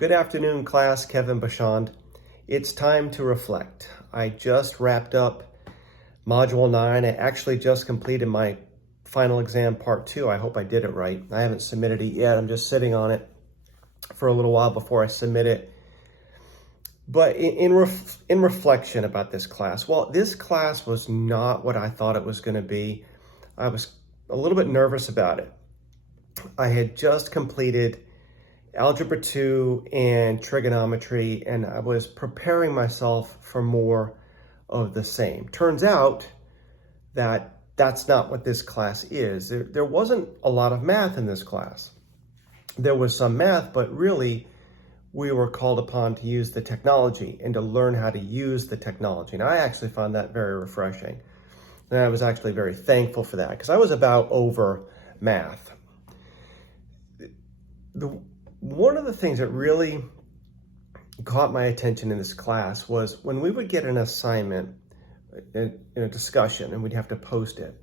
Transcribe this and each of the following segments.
Good afternoon, class. Kevin Bachand. It's time to reflect. I just wrapped up Module 9. I actually just completed my final exam, Part 2. I hope I did it right. I haven't submitted it yet. I'm just sitting on it for a little while before I submit it. But in reflection about this class, well, this class was not what I thought it was going to be. I was a little bit nervous about it. I had just completed Algebra 2 and trigonometry, and I was preparing myself for more of the same. Turns out that that's not what this class is. There wasn't a lot of math in this class. There was some math, but really we were called upon to use the technology and to learn how to use the technology. And I actually found that very refreshing. And I was actually very thankful for that because I was about over math. One of the things that really caught my attention in this class was when we would get an assignment in a discussion and we'd have to post it.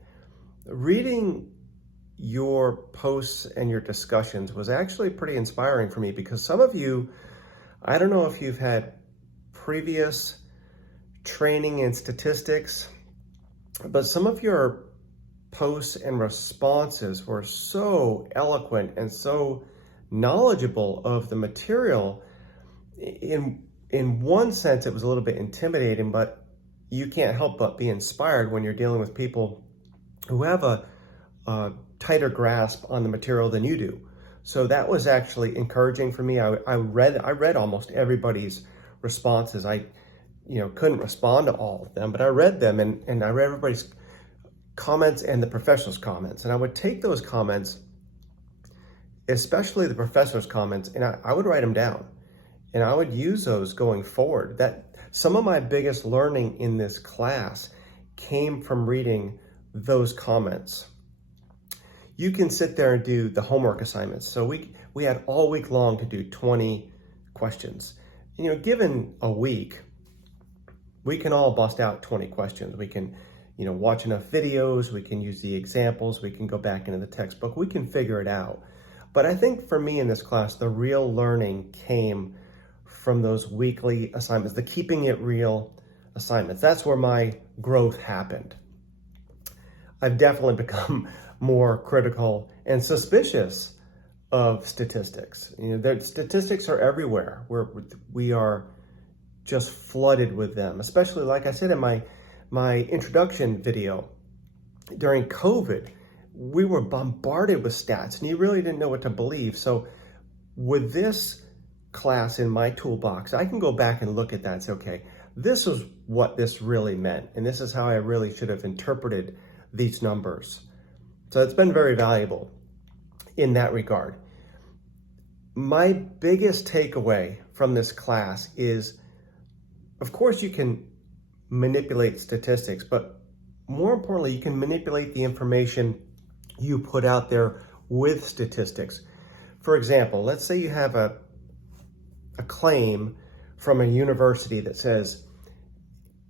Reading your posts and your discussions was actually pretty inspiring for me because some of you, I don't know if you've had previous training in statistics, but some of your posts and responses were so eloquent and so knowledgeable of the material. In one sense, it was a little bit intimidating, but you can't help but be inspired when you're dealing with people who have a tighter grasp on the material than you do. So that was actually encouraging for me. I read almost everybody's responses. I couldn't respond to all of them, but I read them and I read everybody's comments and the professor's comments. And I would take those comments, especially the professor's comments, and I would write them down. And I would use those going forward. That some of my biggest learning in this class came from reading those comments. You can sit there and do the homework assignments. So we had all week long to do 20 questions. Given a week, we can all bust out 20 questions. We can, watch enough videos, we can use the examples, we can go back into the textbook, we can figure it out. But I think for me in this class, the real learning came from those weekly assignments, the keeping it real assignments. That's where my growth happened. I've definitely become more critical and suspicious of statistics. The statistics are everywhere. We are just flooded with them, especially like I said in my introduction video. During COVID, we were bombarded with stats and you really didn't know what to believe. So with this class in my toolbox, I can go back and look at that and say, okay, this is what this really meant. And this is how I really should have interpreted these numbers. So it's been very valuable in that regard. My biggest takeaway from this class is, of course, you can manipulate statistics, but more importantly, you can manipulate the information you put out there with statistics. For example, let's say you have a claim from a university that says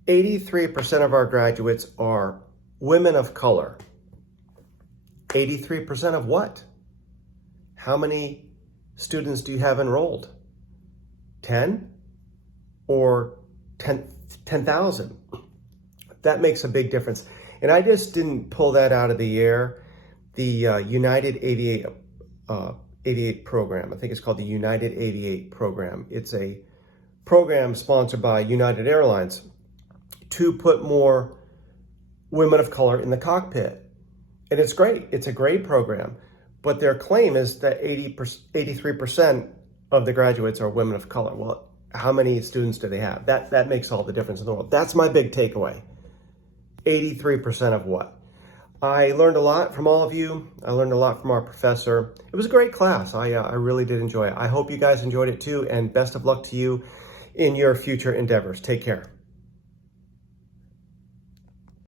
83% of our graduates are women of color. 83% of what? How many students do you have enrolled? 10 or 10,000? That makes a big difference. And I just didn't pull that out of the air. The United 88 program, I think it's called the United 88 program. It's a program sponsored by United Airlines to put more women of color in the cockpit. And it's great. It's a great program. But their claim is that 83% of the graduates are women of color. Well, how many students do they have? That makes all the difference in the world. That's my big takeaway. 83% of what? I learned a lot from all of you. I learned a lot from our professor. It was a great class. I really did enjoy it. I hope you guys enjoyed it too, and best of luck to you in your future endeavors. Take care.